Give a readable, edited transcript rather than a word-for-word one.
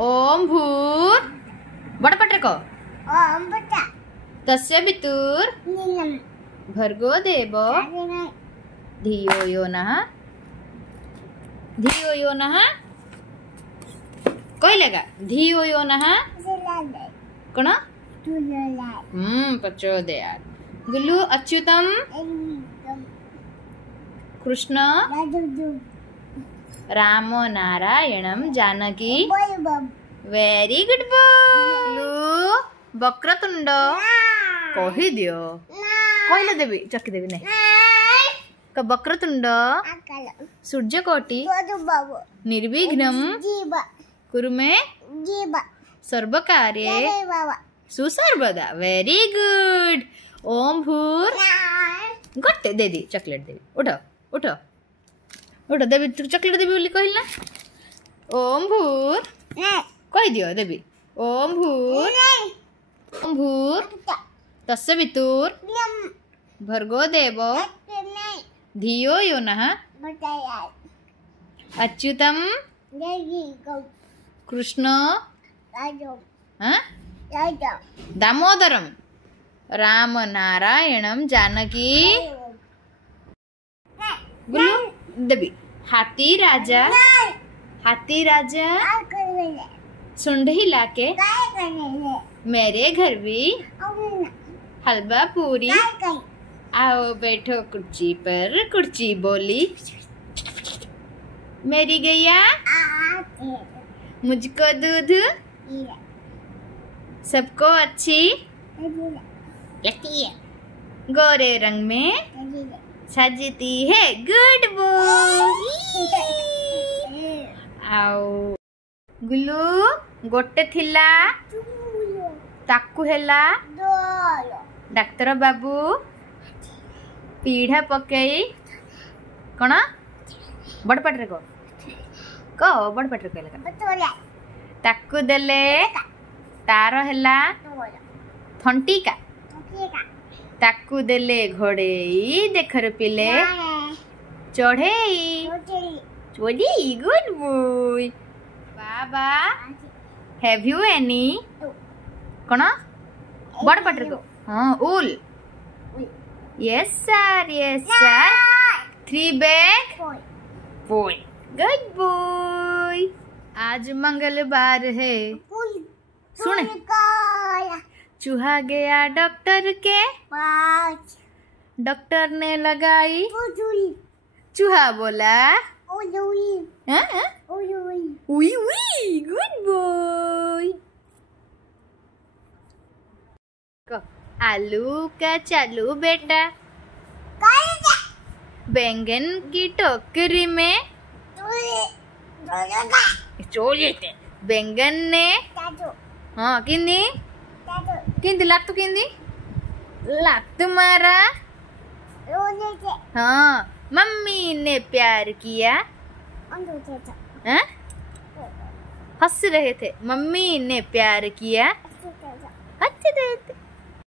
ओम भूर बड़ पटर को तस्य वितुर भर्गो देवो धियो यो नः कहलेगा धियो यो नः कौन प्रचोदयात् गुल्लू अच्युतम कृष्ण राम नारायणम जानकी वेरी गुड बोलू वक्रतुंड कही दियो कहले देवी चकी देवी नहीं वक्रतुंड सूर्यकोटि निर्विघ्नं कुरु मे सर्वकार्ये सुसर्वदा वेरी गुड ओम भूर गोटे दे दी चॉकलेट देवी उठो उठो उठो देवी तू चॉकलेट देवी बोली कहल ना ओम भूर कह दियो देवी ओम भूर तस्य वितुर भर्गो देवो धियो यो नः अच्युतम कृष्ण दामोदरम राम नारायणम जानकी गुल्लू देवी हाथी राजा सुंढी लाके मेरे घर भी हलवा पूरी आओ बैठो कुर्सी पर कुर्सी बोली मेरी गैया मुझको दूध सबको अच्छी लगती है गोरे रंग में सजती है गुड बॉय आओ गुल्लू गोटे थिला ताकू हेला डाक्तर बाबू पीढ़ा पकई कौन बड़ पटरे को बड़ पटरे कहले ताकू देले तार हेला थंटिका ताकू देले घोड़ेई देखर पिले चढ़ेई चोरी good boy Baba have you any कौन बड़ पटरे को हाँ ऊल यस सर 3 बैग बोल गुड बॉय आज मंगलवार है सुने चूहा गया डॉक्टर के डॉक्टर ने लगाई चूहा बोला उई गुड बॉय आलू का चालू बेटा बैंगन की टोकरी में बैंगन ने हाँ किंदी लात मारा हाँ मम्मी ने प्यार किया हंस रहे थे मम्मी ने प्यार किया हंस रहे थे